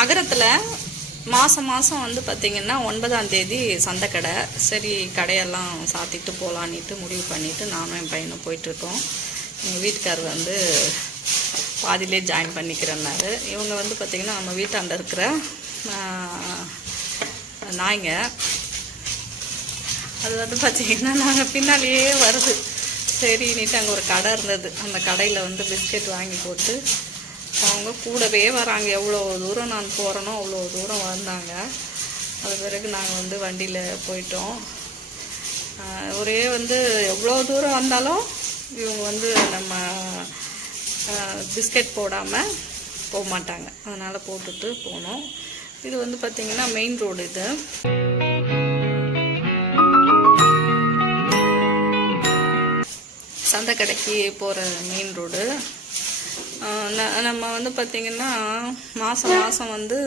அகரத்தில் மாதம் வந்து பார்த்திங்கன்னா 9ஆம் தேதி சந்தைக்கடை. சரி, கடையெல்லாம் சாத்திட்டு போகலான்ட்டு முடிவு பண்ணிவிட்டு நானும் என் பையனும் போயிட்டுருக்கோம். எங்கள் வீட்டுக்கார் வந்து பாதியிலே ஜாயின் பண்ணிக்கிறேன்னாரு. இவங்க வந்து பார்த்திங்கன்னா நம்ம வீட்டாண்ட இருக்கிற நாய்ங்க. அது வந்து பார்த்திங்கன்னா நாங்கள் பின்னாலேயே வருது. சரின்னுட்டு அங்கே ஒரு கடை இருந்தது. அந்த கடையில் வந்து பிஸ்கெட் வாங்கி போட்டு அவங்க கூடவே வராங்க. எவ்வளோ தூரம் நான் போகிறேனோ அவ்வளோ தூரம் வந்தாங்க. அது பிறகு நாங்கள் வந்து வண்டியில் போயிட்டோம். ஒரே வந்து எவ்வளோ தூரம் வந்தாலும் இவங்க வந்து நம்ம பிஸ்கெட் போடாமல் போக மாட்டாங்க. அதனால் போட்டுட்டு போனோம். இது வந்து பார்த்திங்கன்னா மெயின் ரோடு. இது சந்தை கடைக்கு போகிற மெயின் ரோடு. நம்ம வந்து பார்த்திங்கன்னா மாதம் வந்து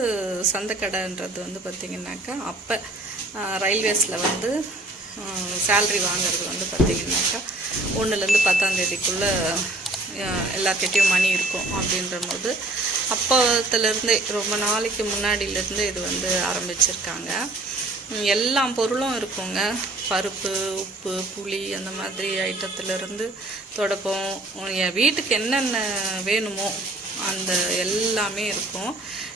சந்தைக்கடைன்றது வந்து பார்த்திங்கனாக்கா அப்போ ரயில்வேஸில் வந்து சேல்ரி வாங்கிறது வந்து பார்த்திங்கனாக்கா 1லேருந்து 10ஆம் தேதிக்குள்ளே எல்லார்கிட்டையும் மணி இருக்கும். அப்படின்ற போது அப்போத்துலேருந்தே ரொம்ப நாளைக்கு முன்னாடியிலேருந்து இது வந்து ஆரம்பிச்சிருக்காங்க. எல்லா பொருளும் இருக்குங்க. பருப்பு, உப்பு, புளி, அந்த மாதிரி ஐட்டத்துலேருந்து தொடப்பம், என் வீட்டுக்கு என்னென்ன வேணுமோ அந்த எல்லாமே இருக்கும்.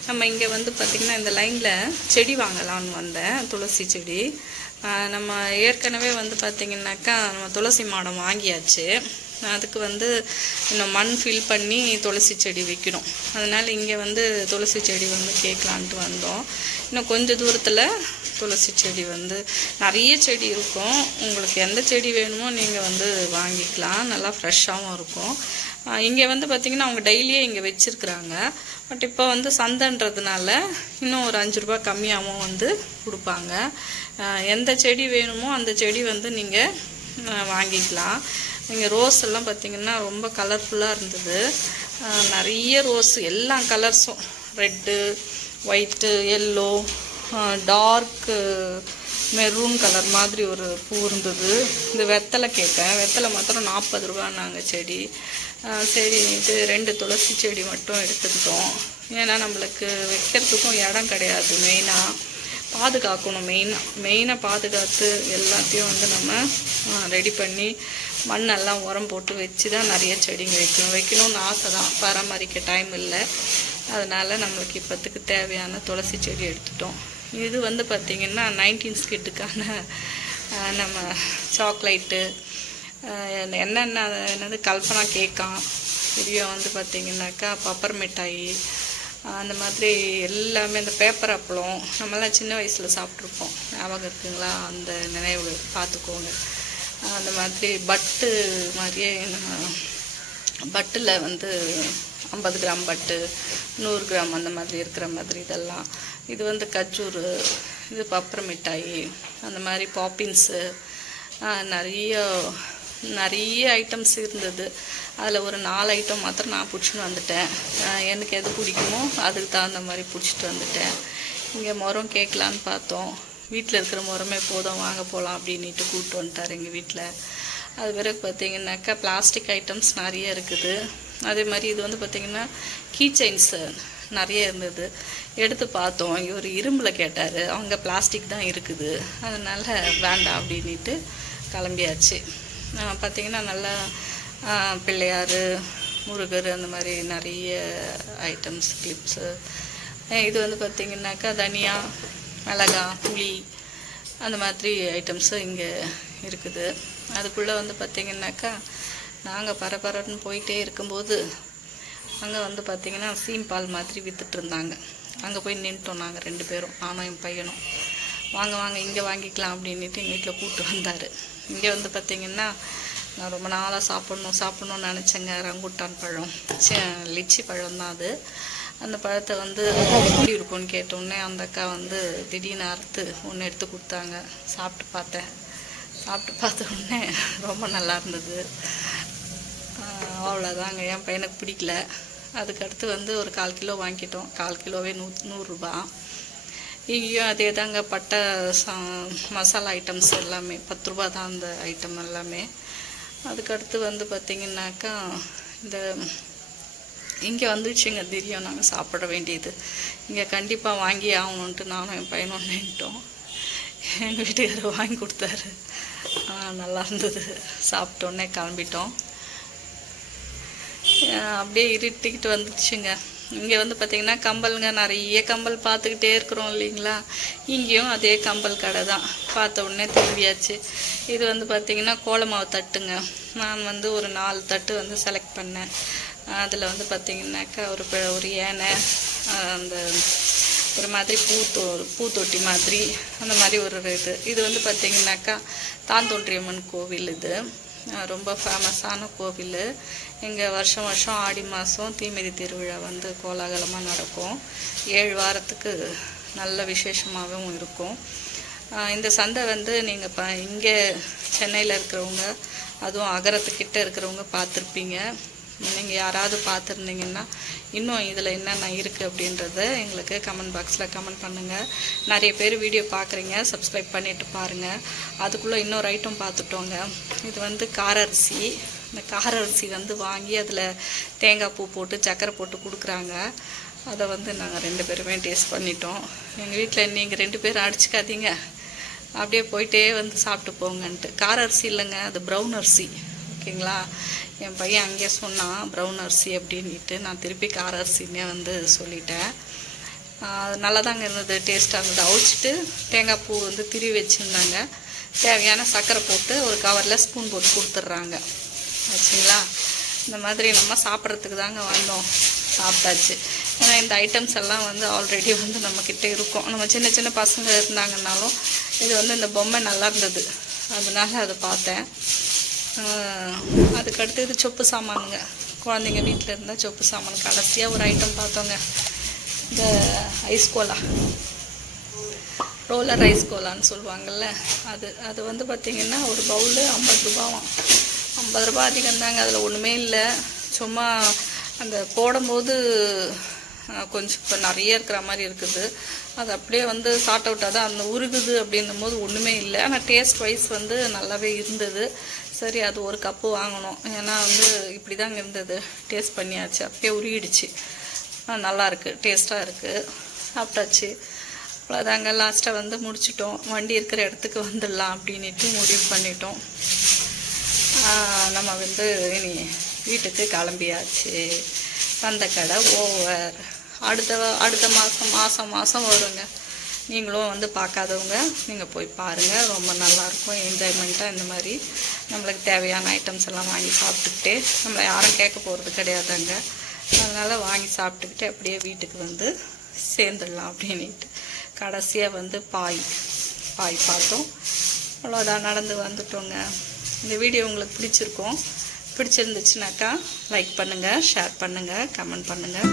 நம்ம இங்கே வந்து பார்த்திங்கன்னா இந்த லைனில் செடி வாங்கலான்னு வந்தேன். துளசி செடி. நம்ம ஏற்கனவே வந்து பார்த்திங்கனாக்கா நம்ம துளசி மாடம் வாங்கியாச்சு. அதுக்கு வந்து இன்னும் மண் ஃபில் பண்ணி துளசி செடி வைக்கணும். அதனால் இங்கே வந்து துளசி செடி வந்து கேட்கலான்ட்டு வந்தோம். இன்னும் கொஞ்சம் தூரத்தில் துளசி செடி வந்து நிறைய செடி இருக்கும். உங்களுக்கு எந்த செடி வேணுமோ நீங்கள் வந்து வாங்கிக்கலாம். நல்லா ஃப்ரெஷ்ஷாகவும் இருக்கும். இங்கே வந்து பார்த்திங்கன்னா அவங்க டெய்லியே இங்கே வச்சுருக்குறாங்க. பட் இப்போ வந்து சந்தைன்றதுனால இன்னும் ஒரு 5 ரூபா கம்மியாகவும் வந்து கொடுப்பாங்க. எந்த செடி வேணுமோ அந்த செடி வந்து நீங்கள் வாங்கிக்கலாம். இங்கே ரோஸ் எல்லாம் பார்த்திங்கன்னா ரொம்ப கலர்ஃபுல்லாக இருந்தது. நிறைய ரோஸ், எல்லா கலர்ஸும், red, white, yellow, dark maroon colour மாதிரி ஒரு பூ இருந்தது. இந்த வெத்தலை கேட்டேன். வெத்தலை மாத்திரம் 40 ரூபான்னாங்க செடி. சரின்ட்டு 2 துளசி செடி மட்டும் எடுத்துக்கிட்டோம். ஏன்னா நம்மளுக்கு வைக்கிறதுக்கும் இடம் கிடையாது. மெயினாக பாதுகாக்கணும். மெயினாக பாதுகாத்து எல்லாத்தையும் வந்து நம்ம ரெடி பண்ணி மண்ணெல்லாம் உரம் போட்டு வச்சு தான் நிறைய செடிங்க வைக்கணும்னு ஆசை தான். பராமரிக்க டைம் இல்லை. அதனால் நம்மளுக்கு இப்போத்துக்கு தேவையான துளசி செடி எடுத்துட்டோம். இது வந்து பார்த்திங்கன்னா 19 கிட்டுக்கான நம்ம சாக்லேட்டு, என்னென்ன கல்பனா கேக்கா, பெரிய வந்து பார்த்திங்கனாக்கா பப்பர் மிட்டாய், அந்த மாதிரி எல்லாமே. இந்த பேப்பர் அப்பளம் நம்மளாம் சின்ன வயசில் சாப்பிட்ருப்போம். ஞாபகம் இருக்குங்களா? அந்த நினைவு பார்த்துக்கோங்க. அந்த மாதிரி பட்டு மாதிரியே பட்டில் வந்து 50 கிராம் பட்டு, 100 கிராம் அந்த மாதிரி இருக்கிற மாதிரி இதெல்லாம். இது வந்து கஜூரு, இது பப்பர் மிட்டாய், அந்த மாதிரி பாப்பின்ஸு, நிறைய ஐட்டம்ஸ் இருந்தது. அதில் ஒரு 4 ஐட்டம் மாத்திரம் நான் பிடிச்சின்னு வந்துட்டேன். எனக்கு எது பிடிக்குமோ அதுக்கு தகுந்த மாதிரி பிடிச்சிட்டு வந்துட்டேன். இங்கே முறம் கேட்கலான்னு பார்த்தோம். வீட்டில் இருக்கிற முறமே போதும், வாங்க போகலாம் அப்படின்ட்டு கூப்பிட்டு வந்துட்டார் எங்கள் வீட்டில். அது பிறகு பார்த்திங்கனாக்கா பிளாஸ்டிக் ஐட்டம்ஸ் நிறைய இருக்குது. அதே மாதிரி இது வந்து பார்த்திங்கன்னா கீ செயின்ஸு நிறைய இருந்தது. எடுத்து பார்த்தோம். இங்கே ஒரு இரும்பில் கேட்டார். அவங்க பிளாஸ்டிக் தான் இருக்குது. அதனால் வேண்டாம் அப்படின்ட்டு கிளம்பியாச்சு. பார்த்திங்கன்னா நல்லா பிள்ளையார், முருகர், அந்த மாதிரி நிறைய ஐட்டம்ஸ், கிளிப்ஸு. இது வந்து பார்த்திங்கனாக்கா தனியா, மிளகா, புளி, அந்த மாதிரி ஐட்டம்ஸு இங்கே இருக்குது. அதுக்குள்ளே வந்து பார்த்திங்கனாக்கா நாங்கள் பரபரன்னு போயிட்டே இருக்கும்போது அங்கே வந்து பார்த்திங்கன்னா சீம்பால் மாதிரி விற்றுட்ருந்தாங்க. அங்கே போய் நின்றுட்டோம் நாங்கள் 2 பேரும், நானும் என் பையனும். வாங்க இங்கே வாங்கிக்கலாம் அப்படின்ட்டு எங்கள் வீட்டில் கூப்பிட்டு வந்தார். இங்கே வந்து பார்த்திங்கன்னா நான் ரொம்ப நாளாக சாப்பிட்ணுன்னு நினச்சேங்க. ரங்குட்டான் பழம், லிச்சி பழம் தான் அது. அந்த பழத்தை வந்து எப்படி இருக்கும்னு கேட்டோடனே அந்த அக்கா வந்து திடீர்னு அறுத்து ஒன்று எடுத்து கொடுத்தாங்க. சாப்பிட்டு பார்த்த உடனே ரொம்ப நல்லா இருந்தது. அவ்வளோதாங்க. என் பையனுக்கு பிடிக்கல. அதுக்கடுத்து வந்து ஒரு 1/4 கிலோ வாங்கிட்டோம். 1/4 கிலோவே 100 ரூபா. இங்கேயும் அதே தாங்க. பட்டை, மசாலா ஐட்டம்ஸ் எல்லாமே 10 ரூபா தான் அந்த ஐட்டம் எல்லாமே. அதுக்கடுத்து வந்து பார்த்திங்கனாக்கா இந்த இங்கே வந்துச்சுங்க திடீர்னு நாங்கள் சாப்பிட வேண்டியது. இங்கே கண்டிப்பாக வாங்கி ஆகணுன்ட்டு நானும் என் பையனும் நின்ட்டோம். எங்கள் வீட்டுக்காரர் வாங்கி கொடுத்தாரு. நல்லா இருந்தது. சாப்பிட்டோன்னே கிளம்பிட்டோம். அப்படியே இருட்டிக்கிட்டு வந்துடுச்சுங்க. இங்கே வந்து பார்த்திங்கன்னா கம்பலுங்க, நிறைய கம்பல் பார்த்துக்கிட்டே இருக்கிறோம் இல்லைங்களா. இங்கேயும் அதே கம்பல் கடை தான். பார்த்த உடனே திரும்பியாச்சு. இது வந்து பார்த்திங்கன்னா கோலமாவு தட்டுங்க. நான் வந்து ஒரு 4 தட்டு வந்து செலக்ட் பண்ணேன். அதில் வந்து பார்த்திங்கனாக்கா ஒரு யானை, அந்த ஒரு மாதிரி பூத்தொட்டி மாதிரி அந்த மாதிரி ஒரு இது வந்து பார்த்திங்கனாக்கா தாந்தோன்றியம்மன் கோவில். இது ரொம்ப ஃபேமஸான கோவில். இங்கே வருஷம் வருஷம் ஆடி மாதம் தீமிதி திருவிழா வந்து கோலாகலமாக நடக்கும். 7 வாரத்துக்கு நல்ல விசேஷமாகவும் இருக்கும். இந்த சந்தை வந்து நீங்கள் இங்கே சென்னையில் இருக்கிறவங்க, அதுவும் அகரத்துக்கிட்ட இருக்கிறவங்க பார்த்துருப்பீங்க. நீங்கள் யாராவது பார்த்துருந்தீங்கன்னா இன்னும் இதில் என்னென்ன இருக்குது அப்படின்றத எங்களுக்கு கமெண்ட் பாக்ஸில் கமெண்ட் பண்ணுங்கள். நிறைய பேர் வீடியோ பார்க்குறீங்க, சப்ஸ்கிரைப் பண்ணிவிட்டு பாருங்கள். அதுக்குள்ளே இன்னொரு ஐட்டம் பார்த்துட்டோங்க. இது வந்து காரரிசி. இந்த காரரிசி வந்து வாங்கி அதில் தேங்காய் பூ போட்டு சக்கரை போட்டு கொடுக்குறாங்க. அதை வந்து நாங்கள் 2 பேருமே டேஸ்ட் பண்ணிட்டோம். எங்கள் வீட்டில் நீங்கள் 2 பேரும் அடிச்சுக்காதீங்க, அப்படியே போயிட்டே வந்து சாப்பிட்டு போங்கன்ட்டு. காரரிசி இல்லைங்க, அது ப்ரௌன் அரிசி. ஓகேங்களா. என் பையன் அங்கேயே சொன்னான் ப்ரௌன் அரிசி அப்படின்ட்டு. நான் திருப்பி கார அரிசின்னே வந்து சொல்லிட்டேன். அது நல்லா தாங்க இருந்தது, டேஸ்ட்டாக இருந்தது. அவிச்சிட்டு தேங்காய் பூ வந்து திரி வச்சுருந்தாங்க. தேவையான சர்க்கரை போட்டு ஒரு கவரில் ஸ்பூன் போட்டு கொடுத்துட்றாங்க. ஆச்சுங்களா. இந்த மாதிரி நம்ம சாப்பிட்றதுக்கு தாங்க வந்தோம். சாப்பிட்டாச்சு. ஏன்னா இந்த ஐட்டம்ஸ் எல்லாம் வந்து ஆல்ரெடி வந்து நம்மக்கிட்ட இருக்கும். நம்ம சின்ன சின்ன பசங்க இருந்தாங்கன்னாலும் இது வந்து இந்த பொம்மை நல்லா இருந்தது, அதனால அதை பார்த்தேன். அதுக்கடுத்து இது சொப்பு சாமானுங்க. குழந்தைங்க வீட்டில் இருந்தால் சொப்பு சாமான். கடைசியாக ஒரு ஐட்டம் பார்த்தோங்க, இந்த ஐஸ் கோலா, ரோலர் ஐஸ் கோலான்னு சொல்லுவாங்கள்ல. அது வந்து பார்த்திங்கன்னா ஒரு பவுலு 50 ரூபாவாம். 50 ரூபா அதிகம்தாங்க. அதில் ஒன்றுமே இல்லை. சும்மா அந்த போடும்போது கொஞ்சம் இப்போ நிறைய இருக்கிற மாதிரி இருக்குது. அது அப்படியே வந்து சார்ட் அவுட்டாக தான் அந்த உருகுது. அப்படின்னும் போது ஒன்றுமே இல்லை. ஆனால் டேஸ்ட் வைஸ் வந்து நல்லாவே இருந்தது. சரி, அது ஒரு கப்பு வாங்கணும். ஏன்னா வந்து இப்படி தாங்க இருந்தது. டேஸ்ட் பண்ணியாச்சு, அப்படியே உருகிடுச்சு. நல்லாயிருக்கு, டேஸ்ட்டாக இருக்குது. சாப்பிட்டாச்சு. அவ்வளோதாங்க. லாஸ்ட்டாக வந்து முடிச்சிட்டோம். வண்டி இருக்கிற இடத்துக்கு வந்துடலாம் அப்படின்ட்டு முடிவு பண்ணிட்டோம். நம்ம வந்து இனி வீட்டுக்கு கிளம்பியாச்சு. சந்தைக்கடை ஓவர். அடுத்த மாதம் வருங்க. நீங்களும் வந்து பார்க்காதவங்க நீங்கள் போய் பாருங்கள். ரொம்ப நல்லாயிருக்கும். என்ஜாய்மெண்ட்டாக இந்த மாதிரி நம்மளுக்கு தேவையான ஐட்டம்ஸ் எல்லாம் வாங்கி சாப்பிட்டுக்கிட்டே, நம்மளை யாரும் கேட்க போகிறது கிடையாதுங்க. அதனால் வாங்கி சாப்பிட்டுக்கிட்டு அப்படியே வீட்டுக்கு வந்து சேர்ந்துடலாம் அப்படின்ட்டு கடைசியாக வந்து பாய் பார்த்தோம். அவ்வளோதான், நடந்து வந்துட்டோங்க. இந்த வீடியோ உங்களுக்கு பிடிச்சிருந்துச்சுனாக்கா லைக் பண்ணுங்கள், ஷேர் பண்ணுங்கள், கமெண்ட் பண்ணுங்கள்.